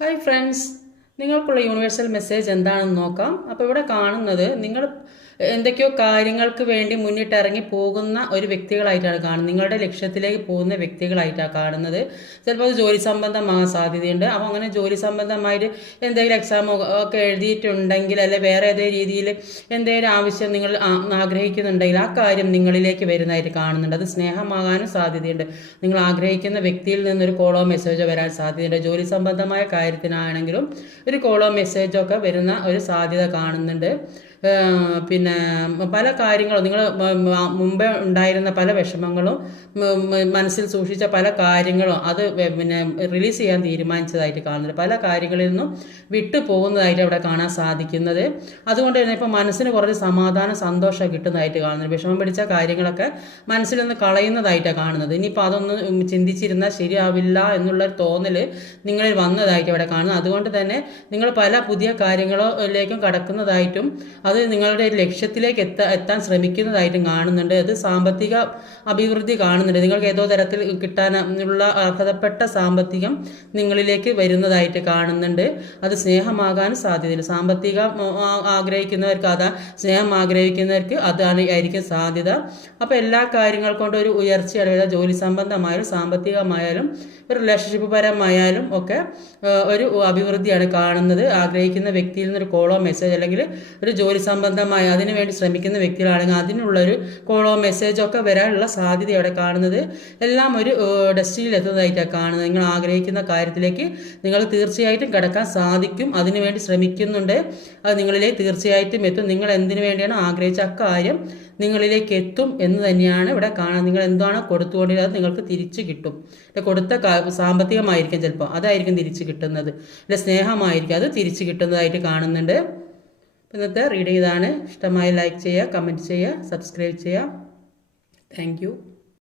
Hi friends, നിങ്ങൾക്കുള്ള universal message എന്താണെന്ന് നോക്കാം. അപ്പോൾ ഇവിടെ കാണുന്നത് നിങ്ങൾ എന്തൊക്കെയോ കാര്യങ്ങൾക്ക് വേണ്ടി മുന്നിട്ടിറങ്ങി പോകുന്ന ഒരു വ്യക്തികളായിട്ടാണ് കാണുന്നത്. നിങ്ങളുടെ ലക്ഷ്യത്തിലേക്ക് പോകുന്ന വ്യക്തികളായിട്ടാണ് കാണുന്നത്. ചിലപ്പോൾ അത് ജോലി സംബന്ധമാകാൻ സാധ്യതയുണ്ട്. അപ്പോൾ അങ്ങനെ ജോലി സംബന്ധമായിട്ട് എന്തെങ്കിലും എക്സാം ഒക്കെ എഴുതിയിട്ടുണ്ടെങ്കിൽ, അല്ലെ വേറെ ഏതെങ്കിലും രീതിയിൽ എന്തെങ്കിലും ആവശ്യം നിങ്ങൾ ആഗ്രഹിക്കുന്നുണ്ടെങ്കിൽ ആ കാര്യം നിങ്ങളിലേക്ക് വരുന്നതായിട്ട് കാണുന്നുണ്ട്. അത് സ്നേഹമാകാനും സാധ്യതയുണ്ട്. നിങ്ങൾ ആഗ്രഹിക്കുന്ന വ്യക്തിയിൽ നിന്നൊരു കോളോ മെസ്സേജോ വരാൻ സാധ്യതയുണ്ട്. ജോലി സംബന്ധമായ കാര്യത്തിനാണെങ്കിലും ഒരു കോളോ മെസ്സേജോ ഒക്കെ വരുന്ന ഒരു സാധ്യത കാണുന്നുണ്ട്. പിന്നെ പല കാര്യങ്ങളും നിങ്ങൾ മുമ്പേ ഉണ്ടായിരുന്ന പല വിഷമങ്ങളും മനസ്സിൽ സൂക്ഷിച്ച പല കാര്യങ്ങളും അത് പിന്നെ റിലീസ് ചെയ്യാൻ തീരുമാനിച്ചതായിട്ട് കാണുന്നുണ്ട്. പല കാര്യങ്ങളിൽ നിന്നും വിട്ടു പോകുന്നതായിട്ട് അവിടെ കാണാൻ സാധിക്കുന്നത്. അതുകൊണ്ട് തന്നെ ഇപ്പോൾ മനസ്സിന് കുറച്ച് സമാധാനം, സന്തോഷം കിട്ടുന്നതായിട്ട് കാണുന്നുണ്ട്. വിഷമം പിടിച്ച കാര്യങ്ങളൊക്കെ മനസ്സിൽ നിന്ന് കളയുന്നതായിട്ടാണ് കാണുന്നത്. ഇനിയിപ്പോൾ അതൊന്നും ചിന്തിച്ചിരുന്നാൽ ശരിയാവില്ല എന്നുള്ളൊരു തോന്നൽ നിങ്ങളിൽ വന്നതായിട്ട് അവിടെ കാണുന്നത്. അതുകൊണ്ട് തന്നെ നിങ്ങൾ പല പുതിയ കാര്യങ്ങളിലേക്കും കടക്കുന്നതായിട്ടും അത് നിങ്ങളുടെ ലക്ഷ്യത്തിലേക്ക് എത്താൻ ശ്രമിക്കുന്നതായിട്ടും കാണുന്നുണ്ട്. അത് സാമ്പത്തിക അഭിവൃദ്ധി കാണുന്നുണ്ട്. നിങ്ങൾക്ക് ഏതോ തരത്തിൽ കിട്ടാനുള്ള അർഹതപ്പെട്ട സാമ്പത്തികം നിങ്ങളിലേക്ക് വരുന്നതായിട്ട് കാണുന്നുണ്ട്. അത് സ്നേഹമാകാനും സാധ്യതയില്ല. സാമ്പത്തികം ആഗ്രഹിക്കുന്നവർക്ക് അതാ, സ്നേഹം ആഗ്രഹിക്കുന്നവർക്ക് അതാണ് ആയിരിക്കും സാധ്യത. അപ്പോൾ എല്ലാ കാര്യങ്ങൾ കൊണ്ടും ഒരു ഉയർച്ചയാണ്. ജോലി സംബന്ധമായാലും സാമ്പത്തികമായാലും റിലേഷൻഷിപ്പ് പരമായാലും ഒക്കെ ഒരു അഭിവൃദ്ധിയാണ് കാണുന്നത്. ആഗ്രഹിക്കുന്ന വ്യക്തിയിൽ നിന്നൊരു കോളോ മെസ്സേജ് അല്ലെങ്കിൽ ഒരു ജോലി സംബന്ധമായ അതിനുവേണ്ടി ശ്രമിക്കുന്ന വ്യക്തികളാണെങ്കിൽ അതിനുള്ളൊരു കോളോ മെസ്സേജോ ഒക്കെ വരാനുള്ള സാധ്യത അവിടെ കാണുന്നത്. എല്ലാം ഒരു ഡെസ്റ്റിനിയിൽ എത്തുന്നതായിട്ടാണ് കാണുന്നത്. നിങ്ങൾ ആഗ്രഹിക്കുന്ന കാര്യത്തിലേക്ക് നിങ്ങൾ തീർച്ചയായിട്ടും കടക്കാൻ സാധിക്കും. അതിനുവേണ്ടി ശ്രമിക്കുന്നുണ്ട്. അത് നിങ്ങളിലേക്ക് തീർച്ചയായിട്ടും എത്തും. നിങ്ങൾ എന്തിനു വേണ്ടിയാണ് ആഗ്രഹിച്ച അക്കാര്യം നിങ്ങളിലേക്ക് എത്തും എന്ന് തന്നെയാണ് ഇവിടെ കാണാൻ. നിങ്ങൾ എന്താണോ കൊടുത്തുകൊണ്ടിരുന്നത് അത് നിങ്ങൾക്ക് തിരിച്ചു കിട്ടും. കൊടുത്ത സാമ്പത്തികമായിരിക്കും, ചിലപ്പോൾ അതായിരിക്കും തിരിച്ചു കിട്ടുന്നത്. അല്ലെ സ്നേഹമായിരിക്കും, അത് തിരിച്ചു കിട്ടുന്നതായിട്ട് കാണുന്നുണ്ട്. ഇന്നത്തെ റീഡിംഗ് ഇതാണ്. ഇഷ്ടമായി ലൈക്ക് ചെയ്യുക, കമൻറ്റ് ചെയ്യുക, സബ്സ്ക്രൈബ് ചെയ്യുക. Thank you.